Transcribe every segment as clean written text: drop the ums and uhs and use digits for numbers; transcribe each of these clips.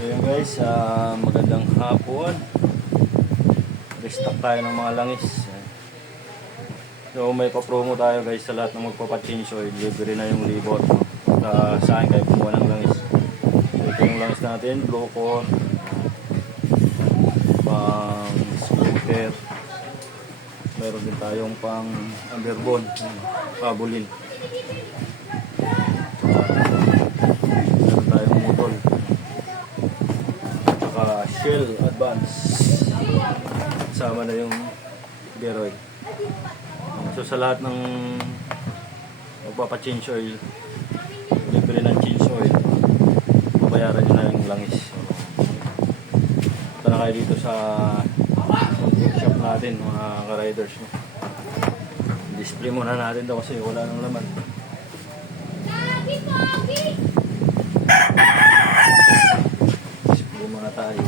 Ayan guys, magandang hapon. Restock tayo ng mga langis. So may pa-promo tayo guys sa lahat ng magpapa-change oil. Libre na yung libot. Sa akin kayo kumuha ng langis. Ito yung langis natin, Blue Core, pang scooter. Meron din tayong pang underbone, pabulin. Meron tayong motor. Shell Advance, sama na yung Geroid. So sa lahat ng magpapa-change oil, libre ng change oil, babayaran nyo na yung langis. Punta na kayo dito sa shop natin mga ka-riders. Display muna natin daw kasi wala nang laman. Muna tayo.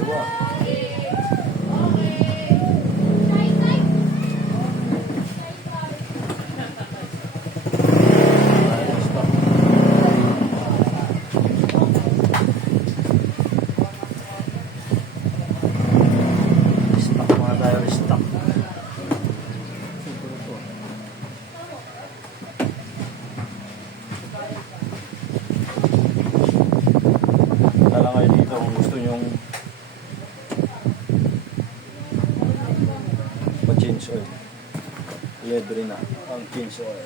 Restock muna tayo, restock. Tala kayo dito kung gusto nyong change oil. Libre na ang change oil.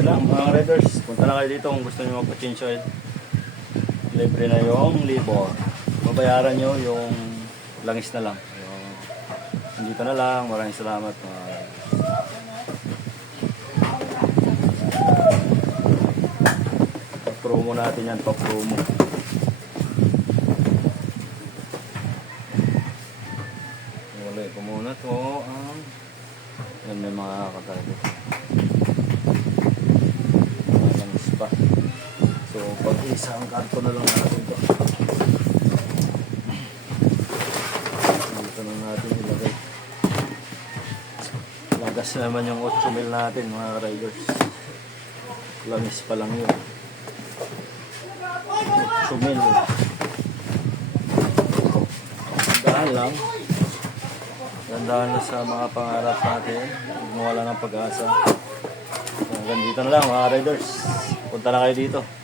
Yan lang mga riders, punta na kayo dito kung gusto nyo magpa-change oil. Libre na yung libor. Mabayaran nyo yung langis na lang. Dito na lang, maraming salamat mga riders. Promo natin yan, pa-promo. Wala ko muna to ang yan may mga katayo. Pa. So pag isang kanto na lang natin ito. Dito na natin ilagay. Lagas naman yung 8 mil natin mga riders. Langis pa lang yun. 8 mil. Dandahan lang. Dandahan na sa mga pangarap natin. Mawala ng pag-asa. Hanggang dito na lang mga riders. Punta na kayo dito.